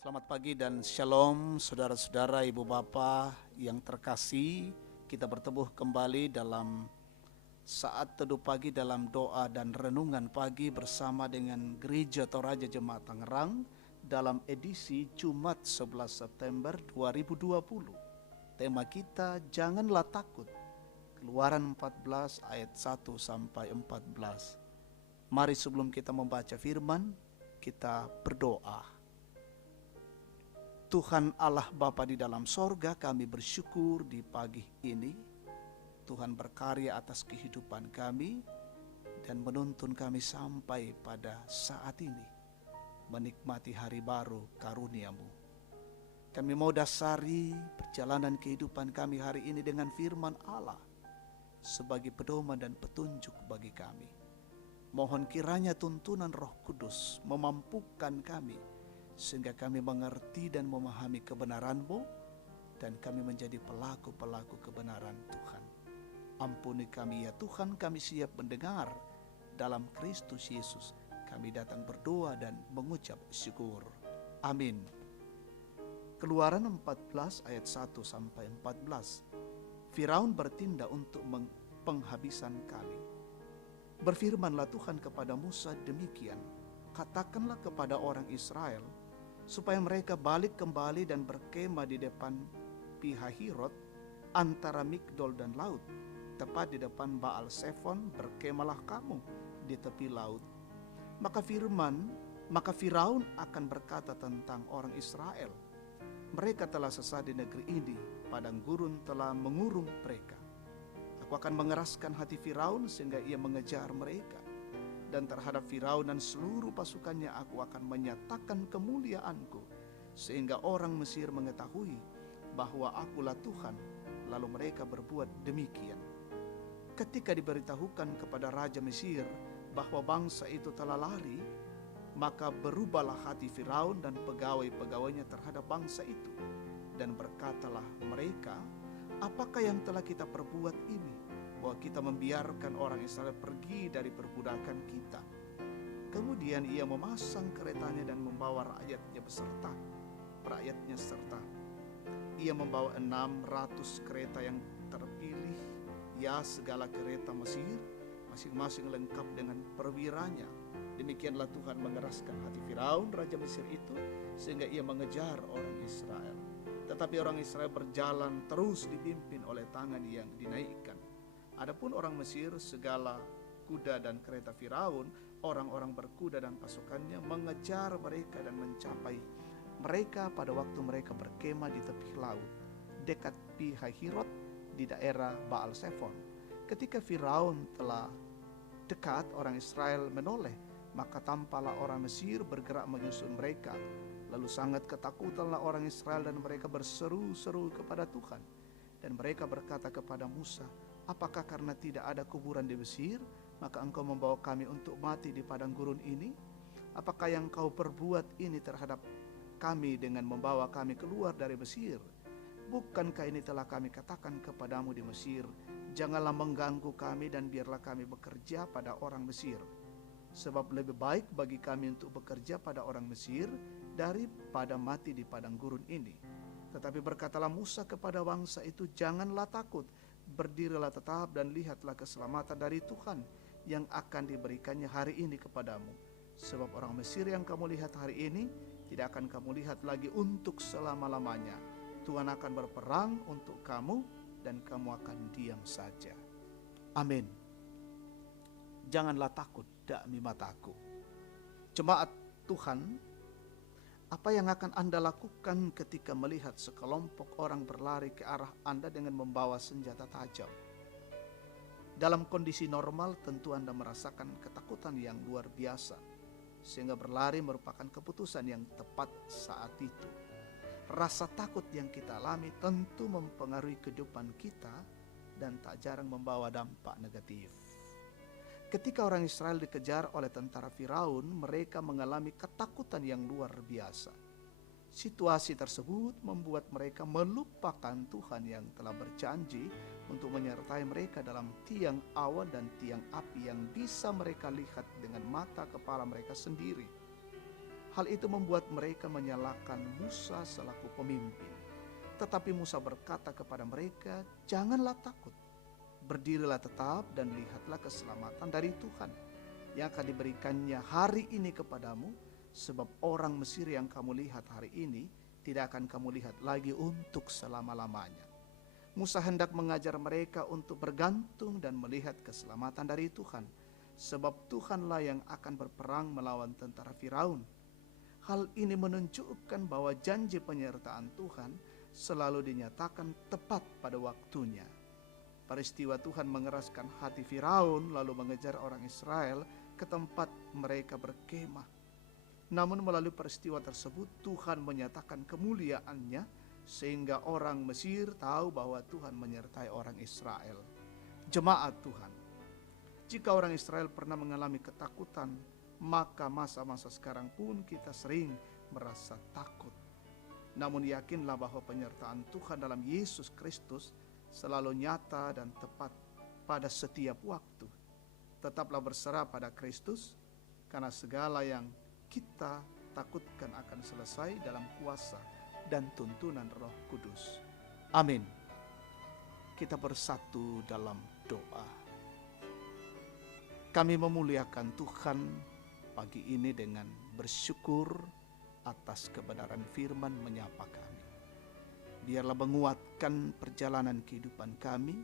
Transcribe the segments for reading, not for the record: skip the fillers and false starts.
Selamat pagi dan shalom saudara-saudara, ibu bapa yang terkasih. Kita bertemu kembali dalam saat teduh pagi dalam doa dan renungan pagi bersama dengan Gereja Toraja Jemaat Tangerang dalam edisi Jumat 11 September 2020. Tema kita, janganlah takut. Keluaran 14 ayat 1 sampai 14. Mari sebelum kita membaca firman, kita berdoa. Tuhan Allah Bapa di dalam sorga, kami bersyukur di pagi ini. Tuhan berkarya atas kehidupan kami dan menuntun kami sampai pada saat ini, menikmati hari baru karunia-Mu. Kami mau dasari perjalanan kehidupan kami hari ini dengan firman Allah sebagai pedoman dan petunjuk bagi kami. Mohon kiranya tuntunan Roh Kudus memampukan kami sehingga kami mengerti dan memahami kebenaran-Mu dan kami menjadi pelaku-pelaku kebenaran Tuhan. Ampuni kami ya Tuhan, kami siap mendengar. Dalam Kristus Yesus kami datang berdoa dan mengucap syukur. Amin. Keluaran 14 ayat 1 sampai 14. Firaun bertindak untuk penghabisan kami. Berfirmanlah Tuhan kepada Musa demikian, katakanlah kepada orang Israel, supaya mereka balik kembali dan berkemah di depan Pihahirot antara Migdol dan laut, tepat di depan Baal Sefon. Berkemahlah kamu di tepi laut. Maka Firaun akan berkata tentang orang Israel, mereka telah sesat di negeri ini, padang gurun telah mengurung mereka. Aku akan mengeraskan hati Firaun sehingga ia mengejar mereka. Dan terhadap Firaun dan seluruh pasukannya aku akan menyatakan kemuliaanku, sehingga orang Mesir mengetahui bahwa akulah Tuhan. Lalu mereka berbuat demikian. Ketika diberitahukan kepada Raja Mesir bahwa bangsa itu telah lari, maka berubahlah hati Firaun dan pegawai-pegawainya terhadap bangsa itu. Dan berkatalah mereka, apakah yang telah kita perbuat ini, bahwa kita membiarkan orang Israel pergi dari perbudakan kita? Kemudian ia memasang keretanya dan membawa rakyatnya serta. Ia membawa 600 kereta yang terpilih, ya segala kereta Mesir, masing-masing lengkap dengan perwiranya. Demikianlah Tuhan mengeraskan hati Firaun, Raja Mesir itu, sehingga ia mengejar orang Israel. Tetapi orang Israel berjalan terus dipimpin oleh tangan yang dinaikkan. Adapun orang Mesir, segala kuda dan kereta Firaun, orang-orang berkuda dan pasukannya mengejar mereka dan mencapai mereka pada waktu mereka berkemah di tepi laut, dekat Pihahirot di daerah Baal Sefon. Ketika Firaun telah dekat, orang Israel menoleh, maka tampaklah orang Mesir bergerak menyusul mereka. Lalu sangat ketakutanlah orang Israel dan mereka berseru-seru kepada Tuhan. Dan mereka berkata kepada Musa, apakah karena tidak ada kuburan di Mesir, maka engkau membawa kami untuk mati di padang gurun ini? Apakah yang kau perbuat ini terhadap kami dengan membawa kami keluar dari Mesir? Bukankah ini telah kami katakan kepadamu di Mesir, janganlah mengganggu kami dan biarlah kami bekerja pada orang Mesir. Sebab lebih baik bagi kami untuk bekerja pada orang Mesir daripada mati di padang gurun ini. Tetapi berkatalah Musa kepada bangsa itu, janganlah takut, berdirilah tetap dan lihatlah keselamatan dari Tuhan yang akan diberikannya hari ini kepadamu. Sebab orang Mesir yang kamu lihat hari ini tidak akan kamu lihat lagi untuk selama-lamanya. Tuhan akan berperang untuk kamu dan kamu akan diam saja. Amin. Janganlah takut, dakmi mataku. Jemaat Tuhan, apa yang akan Anda lakukan ketika melihat sekelompok orang berlari ke arah Anda dengan membawa senjata tajam? Dalam kondisi normal tentu Anda merasakan ketakutan yang luar biasa, sehingga berlari merupakan keputusan yang tepat saat itu. Rasa takut yang kita alami tentu mempengaruhi kehidupan kita dan tak jarang membawa dampak negatif. Ketika orang Israel dikejar oleh tentara Firaun, mereka mengalami ketakutan yang luar biasa. Situasi tersebut membuat mereka melupakan Tuhan yang telah berjanji untuk menyertai mereka dalam tiang awan dan tiang api yang bisa mereka lihat dengan mata kepala mereka sendiri. Hal itu membuat mereka menyalahkan Musa selaku pemimpin. Tetapi Musa berkata kepada mereka, "Janganlah takut. Berdirilah tetap dan lihatlah keselamatan dari Tuhan yang akan diberikannya hari ini kepadamu, sebab orang Mesir yang kamu lihat hari ini tidak akan kamu lihat lagi untuk selama-lamanya." Musa hendak mengajar mereka untuk bergantung dan melihat keselamatan dari Tuhan, sebab Tuhanlah yang akan berperang melawan tentara Firaun. Hal ini menunjukkan bahwa janji penyertaan Tuhan selalu dinyatakan tepat pada waktunya. Peristiwa Tuhan mengeraskan hati Firaun lalu mengejar orang Israel ke tempat mereka berkemah. Namun melalui peristiwa tersebut Tuhan menyatakan kemuliaannya sehingga orang Mesir tahu bahwa Tuhan menyertai orang Israel. Jemaat Tuhan, jika orang Israel pernah mengalami ketakutan, maka masa-masa sekarang pun kita sering merasa takut. Namun yakinlah bahwa penyertaan Tuhan dalam Yesus Kristus selalu nyata dan tepat pada setiap waktu. Tetaplah berserah pada Kristus, karena segala yang kita takutkan akan selesai dalam kuasa dan tuntunan Roh Kudus. Amin. Kita bersatu dalam doa. Kami memuliakan Tuhan pagi ini dengan bersyukur atas kebenaran firman menyapa kami. Biarlah menguatkan perjalanan kehidupan kami,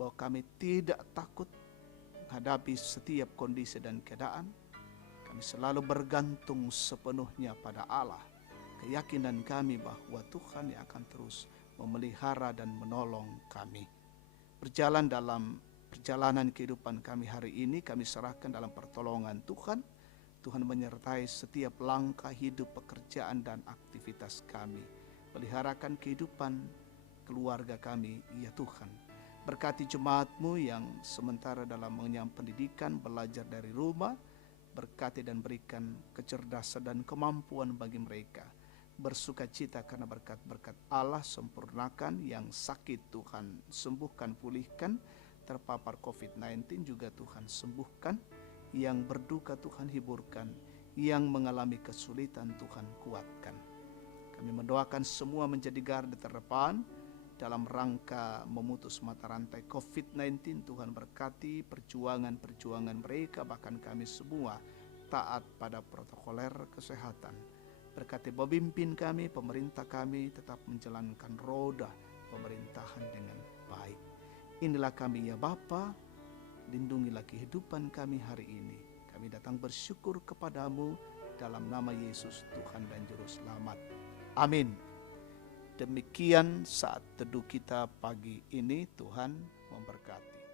bahwa kami tidak takut menghadapi setiap kondisi dan keadaan. Kami selalu bergantung sepenuhnya pada Allah. Keyakinan kami bahwa Tuhan yang akan terus memelihara dan menolong kami. Berjalan dalam perjalanan kehidupan kami hari ini, kami serahkan dalam pertolongan Tuhan. Tuhan menyertai setiap langkah hidup, pekerjaan, dan aktivitas kami. Peliharakan kehidupan keluarga kami, ya Tuhan. Berkati jemaat-Mu yang sementara dalam mengenyam pendidikan, belajar dari rumah. Berkati dan berikan kecerdasan dan kemampuan bagi mereka. Bersukacita karena berkat-berkat Allah sempurnakan. Yang sakit Tuhan sembuhkan, pulihkan. Terpapar COVID-19 juga Tuhan sembuhkan. Yang berduka Tuhan hiburkan, yang mengalami kesulitan Tuhan kuatkan. Kami mendoakan semua menjadi garda terdepan dalam rangka memutus mata rantai COVID-19. Tuhan berkati perjuangan-perjuangan mereka, bahkan kami semua taat pada protokoler kesehatan. Berkati pemimpin kami, pemerintah kami tetap menjalankan roda pemerintahan dengan baik. Inilah kami ya Bapa. Lindungilah kehidupan kami hari ini. Kami datang bersyukur kepadamu dalam nama Yesus Tuhan dan Juru Selamat. Amin. Demikian saat teduh kita pagi ini. Tuhan memberkati.